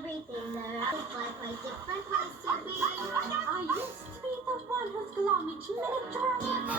everything there is like my different ways to be. I used to be the one who's glum each minute dragging